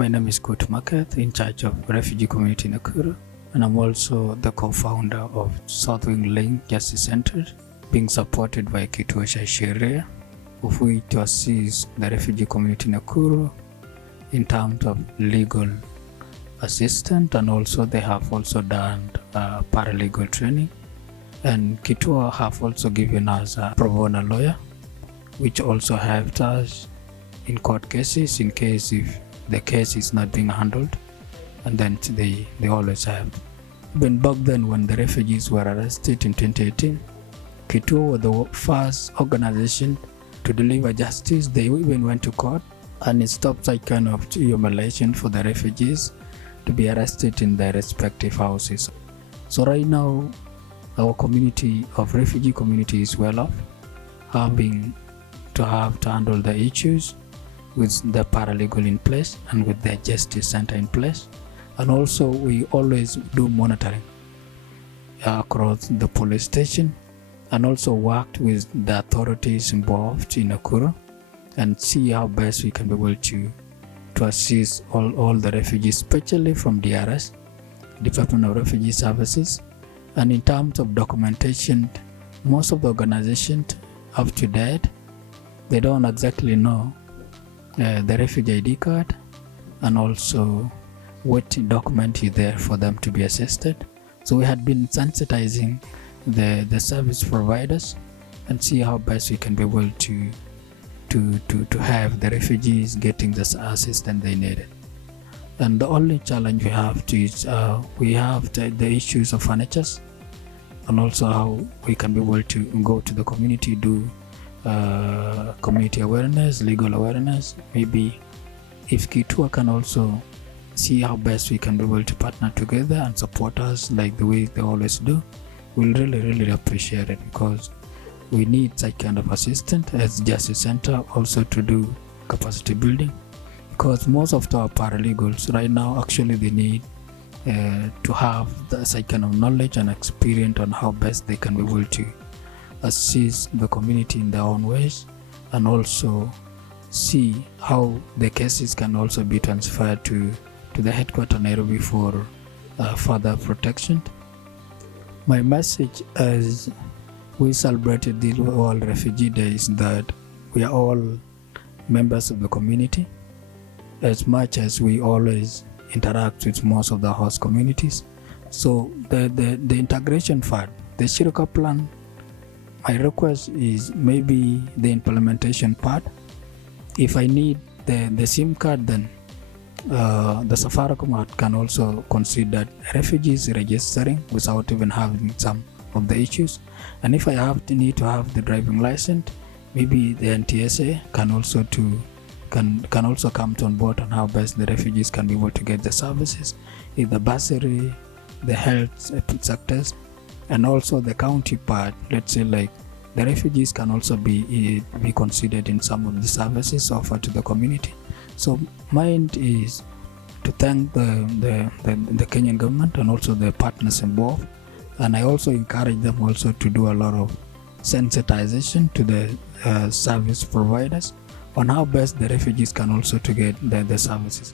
My name is Kut Maketh, in charge of Refugee Community Nakuru, and I'm also the co-founder of South Wing Lane Justice Center, being supported by Kituo cha Sheria, of which to assist the Refugee Community Nakuru in terms of legal assistance, and also they have also done paralegal training. And Kituo have also given us a pro bono lawyer, which also helped us in court cases in case if the case is not being handled, and then they always have. Even back then when the refugees were arrested in 2018, Kituo was the first organization to deliver justice. They even went to court, and it stopped such kind of humiliation for the refugees to be arrested in their respective houses. So right now, our community of refugee community is well off, having to handle the issues with the paralegal in place and with the justice center in place. And also we always do monitoring across the police station, and also worked with the authorities involved in Nakuru and see how best we can be able to assist all the refugees, especially from DRS, Department of Refugee Services. And in terms of documentation, most of the organizations up to date, they don't exactly know the refugee ID card and also what document is there for them to be assisted. So we had been sensitizing the service providers and see how best we can be able to have the refugees getting the assistance they needed. And the only challenge we have is we have the issues of furnitures, and also how we can be able to go to the community, do community awareness, legal awareness. Maybe if Kituo can also see how best we can be able to partner together and support us like the way they always do, we'll really appreciate it, because we need such kind of assistance as Justice Center also to do capacity building, because most of our paralegals right now actually they need to have such kind of knowledge and experience on how best they can be able to assist the community in their own ways, and also see how the cases can also be transferred to the headquarters Nairobi for further protection. My message as we celebrated the World Refugee Day is that we are all members of the community, as much as we always interact with most of the host communities. So the integration part, the Shirika plan, my request is maybe the implementation part. If I need the SIM card, then the Safaricom can also consider refugees registering without even having some of the issues. And if I need to have the driving license, maybe the NTSA can also can also come on board on how best the refugees can be able to get the services in the bursary, the health sectors, and also the county part. Let's say like the refugees can also be considered in some of the services offered to the community. So mine is to thank the Kenyan government and also the partners involved, and I also encourage them also to do a lot of sensitization to the service providers on how best the refugees can also to get the services.